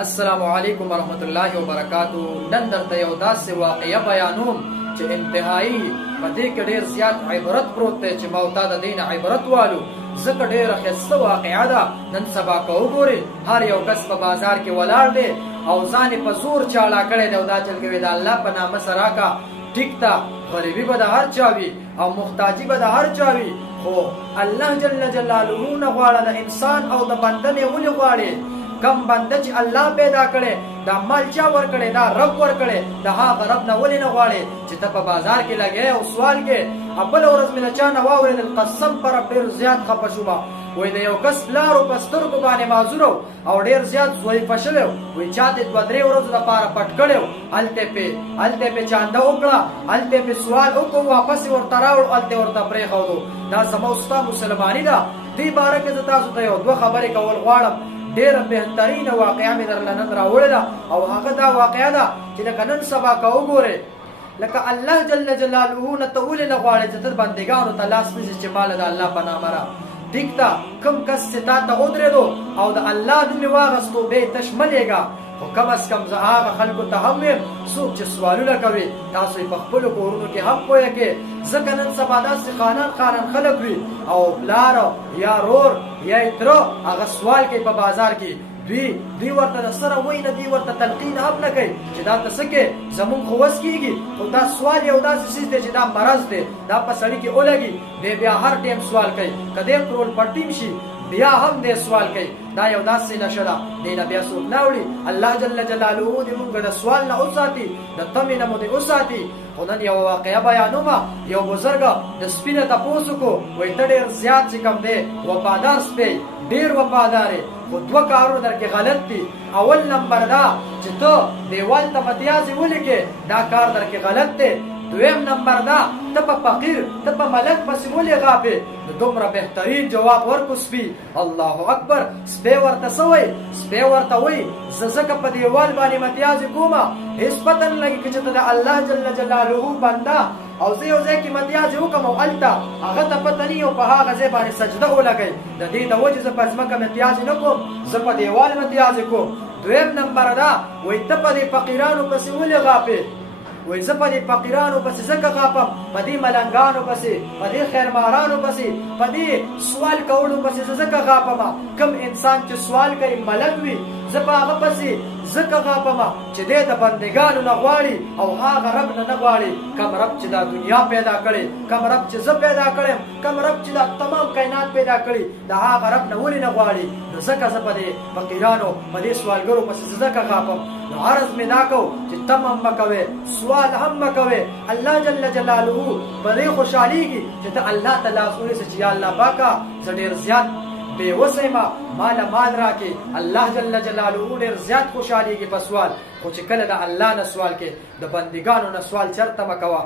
السلام علیکم ورحمت الله وبرکاتو. نن درته یو داسې واقعه بیانوم چې انتهایی په دې کې ډېر زیات عبرت پروت دی چې ما او تا د دې نه عبرت والو. ځکه ډېره ښایسته واقعه ده. نن سبا که وګورې هر یو کس په بازار کې ولاړ دی او ځان یې په زور چاړه کړی دی او دا چل کوي د الله په نامه سره راکړه. ټیک ده، غریبي به د هر چا وي او محتاجي به د هر چا وي، خو الله جل جلاله نه غواړه د انسان او د بنده نه ولې غواړي؟ کم بنده چې الله پیدا کړي دا مال چا ورکړي؟ دا رب ورکړي. د هغه رب نه ولې نه غواړي چې ته په بازار کې لګې او سوال کې؟ بله ورځ مې له چا نه واورېدل، قسم په رب ډېر زیات خفه شوم. وایي د یو کس پلار په سترګو باندې معذور او ډېر زیات ضعیفه شوی و. وایي چا دې 2-3 ورځو لپاره پټ کړی و، هلته پې چانده وکړه، هلته پې سوال وکړو، واپس یې ورته راوړ، هلته ورته پرېښودو. دا زما او ستا مسلماني ده. دې باره کې زه تاسو ته 2 خبرې کول غواړم. ډېره بهترینه واقعه مې درله نن راوړې ده او هغه دا واقعه ده چې لکه نن سبا که وګورې لکه الله جل جلاله نه ته ولې نه غواړې چې ته بندګانو ته لاس نیسې چې ماله د الله په نامه را ټیک ده. کوم کس چې تا ته ودرېدو او د الله نوم یې واخیستو بیا یې تش مه لېږه. خو کم از کم زه هغه خلکو ته هم ویم څوک چې سوالونه کوي تاسو یې په خپلو کورونو کې هم پوهه کې. ځکه نن سبا داسې خانان خلک وي او پلار یا رور یا یې تره هغه سوال کوي په بازار کې، دوی ورته د سره وایي نه، دوی ورته تلقین هم نه کوي چې دا ته څه کې زمونږ خو وس کېږي. خو دا سوال یو داسې څیز دی چې دا مرض دی، دا په سړي کې ولګي، دی بیا هر ټیم سوال کوي. که دی پرول پټیم شي بیا هم دی سوال کوي. دا یو داسې نشه ده، دی نه بیا څوک نه وړي. الله جل جلاله دې موږ د سوال نه وساتي، د تمې نه مو دې وساتي. خو نن یوه واقعه بیانومه. یو بزرګه د سپي نه تپوس وکړو، وایي ته ډېر زیات چې کوم دی وفادار سپی، ډېر وفادار یې، خو 2 کارونه در کې غلط دي. اول نمبر دا چې ته دیوال ته متیازې ولیکې، دا کار در کې غلط دی. دویم نمبر دا ته په فقیر ته په ملک پسې ولې غاپې؟ د دومره بهترین جواب ورکو سپي. الله اکبر. سپی ورته څه وایي؟ سپی ورته وایي زه ځکه په دیوال باندې متیازې کومه هېڅ پته نه لګي که چې ته د الله جل جلاله بنده او زه یو ځای کې متیازې وکړم او هلته هغه ته پته نه او په هغه ځای باندې سجده ولګئ. د دې د وجې زه په ځمکه متیازې نه کوم، زه په دیوال متیازې کوم. دویم نمبر دا وایي ته په دې فقیرانو پسې ولې غاپې؟ وایي زه په دې فقیرانو پسې ځکه غاپم، په دې ملنګانو پسې، په دې خیرمارانو پسې، په دې سوال کولو پسې زه ځکه غاپم. کم انسان چې سوال کوي ملنګ وي، زه په هغه پسې ځکه غاپم چې دی د بندګانو نه غواړي او هغه رب نه غواړي. کم رب چې دا دنیا پیدا کړې، کم رب چې زه پیدا کړم، کم رب چې دا تمام کائنات پیدا کړي، د هغه رب نه ولې نه غواړي؟ نو ځکه زه په دې فقیرانو په دې سوالګرو پسې ځکه غاپم. نو عرض مې دا کو چې تم هم مه کوې، سوال هم مه کوې. الله جل جلاله په دې خوشحالېږي چې ته الله ته لاس ونیسې چې یا الله پاکه زه ډېر زیات بے وسه ما مال راکې. الله جل جلاله ډېر زیات خوشحالېږي په سوال. خو چې کله د الله نه سوال کې د بندګانو نه سوال چرته مه کوه.